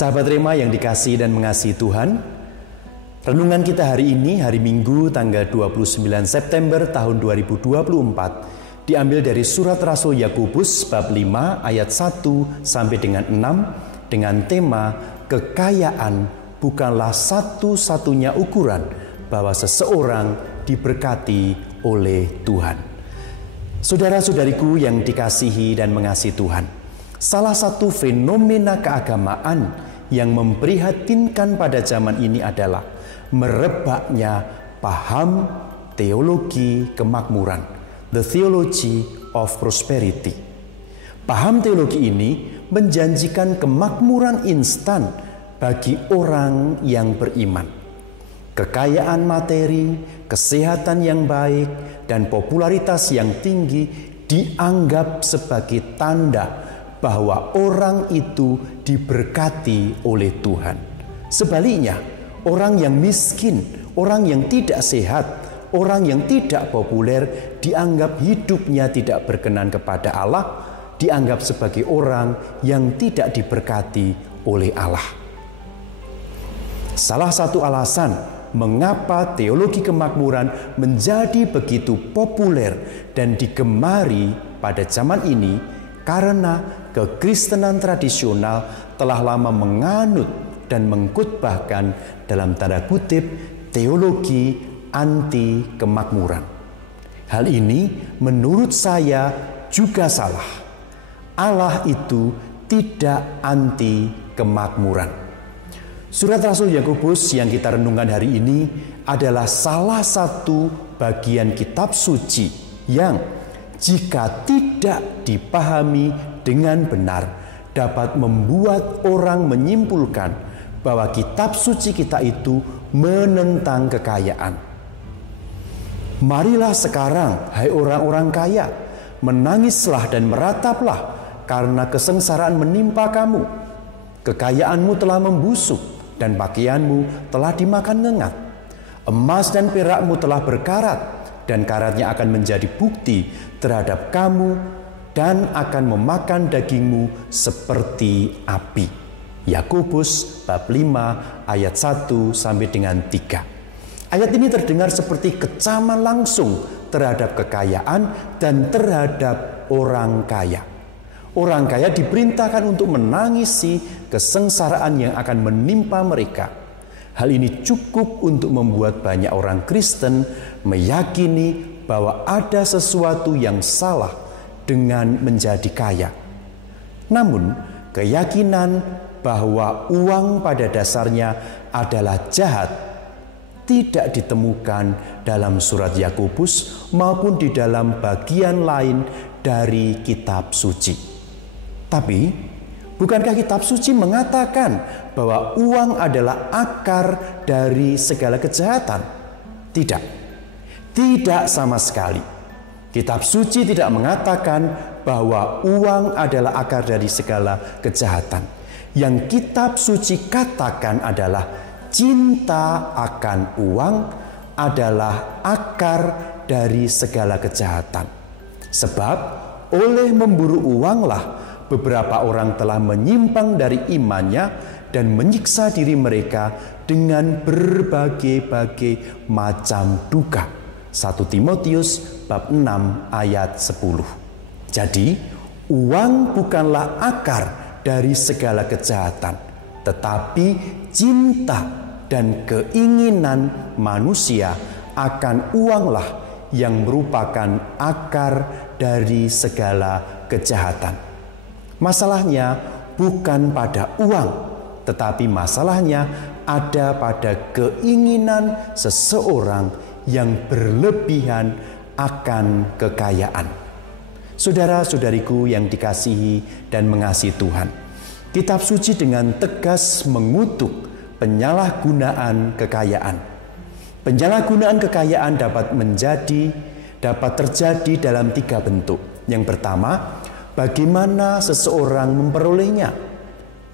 Sahabat Rema yang dikasihi dan mengasihi Tuhan, renungan kita hari ini, hari Minggu tanggal 29 September tahun 2024, diambil dari surat Rasul Yakobus bab 5 ayat 1 sampai dengan 6 dengan tema kekayaan bukanlah satu-satunya ukuran bahwa seseorang diberkati oleh Tuhan. Saudara-saudariku yang dikasihi dan mengasihi Tuhan, salah satu fenomena keagamaan yang memprihatinkan pada zaman ini adalah merebaknya paham teologi kemakmuran, the theology of prosperity. Paham teologi ini menjanjikan kemakmuran instan bagi orang yang beriman. Kekayaan materi, kesehatan yang baik, dan popularitas yang tinggi dianggap sebagai tanda bahwa orang itu diberkati oleh Tuhan. Sebaliknya, orang yang miskin, orang yang tidak sehat, orang yang tidak populer dianggap hidupnya tidak berkenan kepada Allah, dianggap sebagai orang yang tidak diberkati oleh Allah. Salah satu alasan mengapa teologi kemakmuran menjadi begitu populer dan digemari pada zaman ini karena kekristenan tradisional telah lama menganut dan mengkhotbahkan dalam tanda kutip teologi anti kemakmuran. Hal ini menurut saya juga salah. Allah itu tidak anti kemakmuran. Surat Rasul Yakobus yang kita renungkan hari ini adalah salah satu bagian kitab suci yang jika tidak dipahami dengan benar dapat membuat orang menyimpulkan bahwa kitab suci kita itu menentang kekayaan. Marilah sekarang, hai orang-orang kaya, menangislah dan merataplah karena kesengsaraan menimpa kamu. Kekayaanmu telah membusuk dan pakaianmu telah dimakan ngengat. Emas dan perakmu telah berkarat, dan karatnya akan menjadi bukti terhadap kamu dan akan memakan dagingmu seperti api. Yakobus bab 5 ayat 1 sampai dengan 3. Ayat ini terdengar seperti kecaman langsung terhadap kekayaan dan terhadap orang kaya. Orang kaya diperintahkan untuk menangisi kesengsaraan yang akan menimpa mereka. Hal ini cukup untuk membuat banyak orang Kristen meyakini bahwa ada sesuatu yang salah dengan menjadi kaya. Namun, keyakinan bahwa uang pada dasarnya adalah jahat tidak ditemukan dalam surat Yakobus maupun di dalam bagian lain dari kitab suci. Tapi, bukankah kitab suci mengatakan bahwa uang adalah akar dari segala kejahatan? Tidak. Tidak sama sekali. Kitab suci tidak mengatakan bahwa uang adalah akar dari segala kejahatan. Yang kitab suci katakan adalah cinta akan uang adalah akar dari segala kejahatan. Sebab oleh memburu uanglah beberapa orang telah menyimpang dari imannya dan menyiksa diri mereka dengan berbagai-bagai macam duka. 1 Timotius bab 6 ayat 10. Jadi, uang bukanlah akar dari segala kejahatan, tetapi cinta dan keinginan manusia akan uanglah yang merupakan akar dari segala kejahatan. Masalahnya bukan pada uang, tetapi masalahnya ada pada keinginan seseorang yang berlebihan akan kekayaan. Saudara-saudariku yang dikasihi dan mengasihi Tuhan, kitab suci dengan tegas mengutuk penyalahgunaan kekayaan. Penyalahgunaan kekayaan dapat terjadi dalam 3 bentuk. Yang pertama, bagaimana seseorang memperolehnya.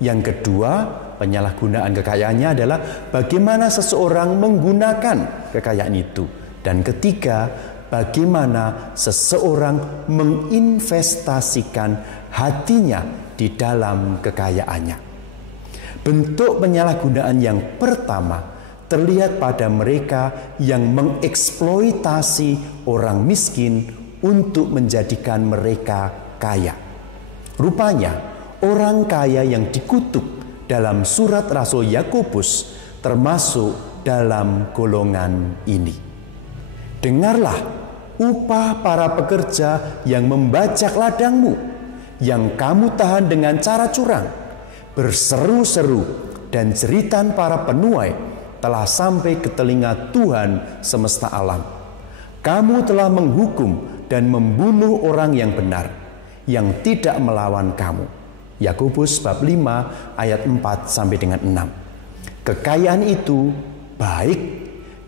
Yang kedua, penyalahgunaan kekayaannya adalah bagaimana seseorang menggunakan kekayaan itu. Dan ketiga, bagaimana seseorang menginvestasikan hatinya di dalam kekayaannya. Bentuk penyalahgunaan yang pertama terlihat pada mereka yang mengeksploitasi orang miskin untuk menjadikan mereka kaya. Rupanya orang kaya yang dikutuk dalam surat Rasul Yakobus termasuk dalam golongan ini. Dengarlah upah para pekerja yang membajak ladangmu, yang kamu tahan dengan cara curang. Berseru-seru dan jeritan para penuai telah sampai ke telinga Tuhan semesta alam. Kamu telah menghukum dan membunuh orang yang benar, yang tidak melawan kamu. Yakobus bab 5 ayat 4 sampai dengan 6. Kekayaan itu baik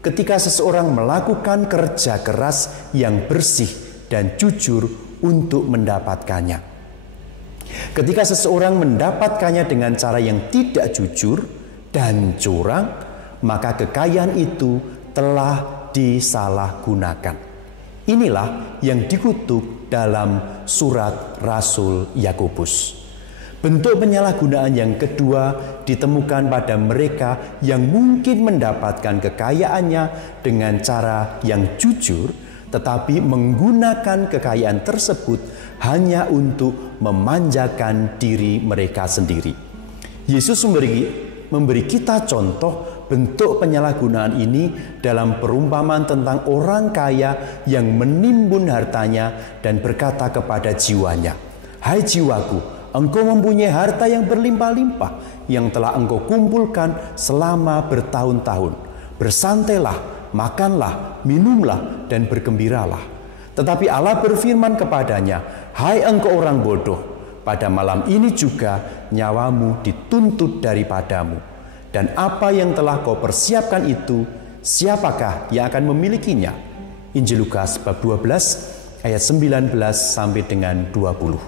ketika seseorang melakukan kerja keras yang bersih dan jujur untuk mendapatkannya. Ketika seseorang mendapatkannya dengan cara yang tidak jujur dan curang, maka kekayaan itu telah disalahgunakan. Inilah yang dikutuk dalam surat Rasul Yakobus. Bentuk penyalahgunaan yang kedua ditemukan pada mereka yang mungkin mendapatkan kekayaannya dengan cara yang jujur, tetapi menggunakan kekayaan tersebut hanya untuk memanjakan diri mereka sendiri. Yesus memberi kita contoh bentuk penyalahgunaan ini dalam perumpamaan tentang orang kaya yang menimbun hartanya dan berkata kepada jiwanya, "Hai jiwaku, engkau mempunyai harta yang berlimpah-limpah yang telah engkau kumpulkan selama bertahun-tahun. Bersantailah, makanlah, minumlah, dan bergembiralah." Tetapi Allah berfirman kepadanya, "Hai engkau orang bodoh, pada malam ini juga nyawamu dituntut daripadamu. Dan apa yang telah kau persiapkan itu, siapakah yang akan memilikinya?" Injil Lukas bab 12 ayat 19 sampai dengan 20.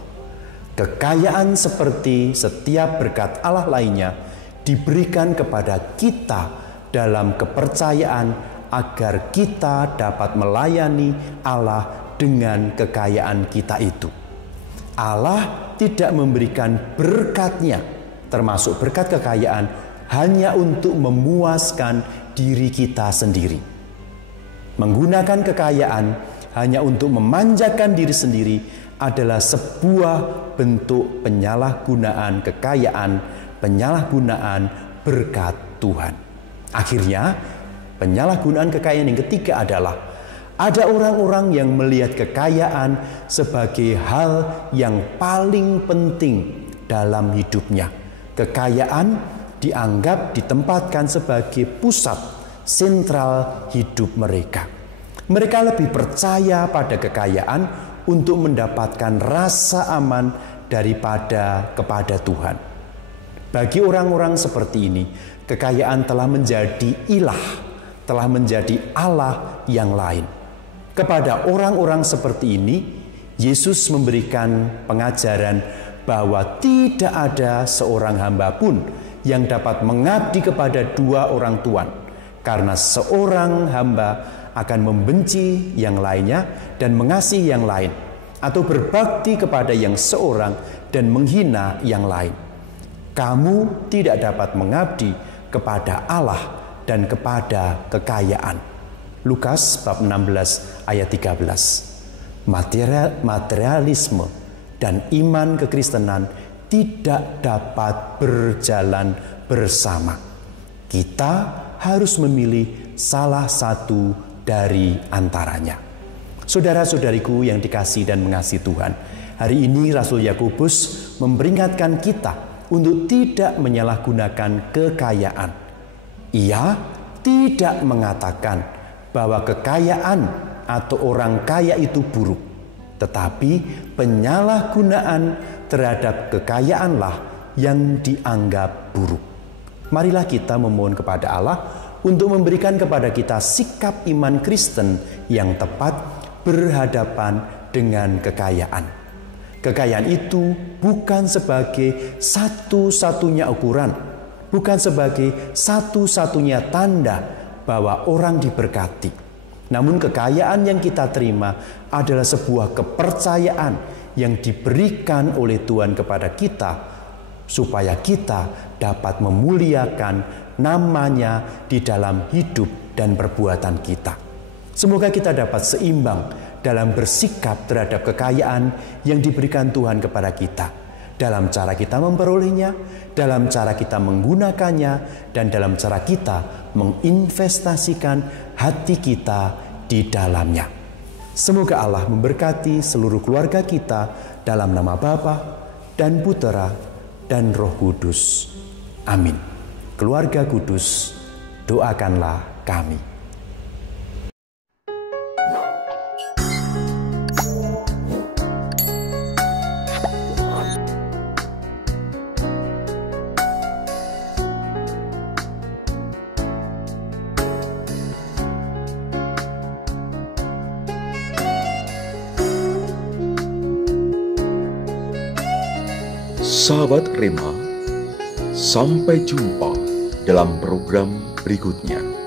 Kekayaan seperti setiap berkat Allah lainnya diberikan kepada kita dalam kepercayaan agar kita dapat melayani Allah dengan kekayaan kita itu. Allah tidak memberikan berkat-Nya, termasuk berkat kekayaan, hanya untuk memuaskan diri kita sendiri. Menggunakan kekayaan hanya untuk memanjakan diri sendiri adalah sebuah bentuk penyalahgunaan kekayaan, penyalahgunaan berkat Tuhan. Akhirnya, penyalahgunaan kekayaan yang ketiga adalah ada orang-orang yang melihat kekayaan sebagai hal yang paling penting dalam hidupnya. Kekayaan dianggap ditempatkan sebagai pusat sentral hidup mereka. Mereka lebih percaya pada kekayaan untuk mendapatkan rasa aman daripada kepada Tuhan. Bagi orang-orang seperti ini, kekayaan telah menjadi ilah, telah menjadi Allah yang lain. Kepada orang-orang seperti ini, Yesus memberikan pengajaran bahwa tidak ada seorang hamba pun yang dapat mengabdi kepada dua orang tuan, karena seorang hamba akan membenci yang lainnya dan mengasihi yang lain, atau berbakti kepada yang seorang dan menghina yang lain. Kamu tidak dapat mengabdi kepada Allah dan kepada kekayaan. Lukas bab 16 ayat 13. Materialisme dan iman kekristenan tidak dapat berjalan bersama. Kita harus memilih salah satu dari antaranya. Saudara-saudariku yang dikasihi dan mengasihi Tuhan, hari ini Rasul Yakobus memperingatkan kita untuk tidak menyalahgunakan kekayaan. Ia tidak mengatakan bahwa kekayaan atau orang kaya itu buruk, tetapi penyalahgunaan terhadap kekayaanlah yang dianggap buruk. Marilah kita memohon kepada Allah untuk memberikan kepada kita sikap iman Kristen yang tepat berhadapan dengan kekayaan. Kekayaan itu bukan sebagai satu-satunya ukuran, bukan sebagai satu-satunya tanda bahwa orang diberkati. Namun kekayaan yang kita terima adalah sebuah kepercayaan yang diberikan oleh Tuhan kepada kita supaya kita dapat memuliakan nama-Nya di dalam hidup dan perbuatan kita. Semoga kita dapat seimbang dalam bersikap terhadap kekayaan yang diberikan Tuhan kepada kita, dalam cara kita memperolehnya, dalam cara kita menggunakannya, dan dalam cara kita menginvestasikan hati kita di dalamnya. Semoga Allah memberkati seluruh keluarga kita dalam nama Bapa dan Putera dan Roh Kudus. Amin. Keluarga kudus, doakanlah kami. Sahabat Rema, sampai jumpa dalam program berikutnya.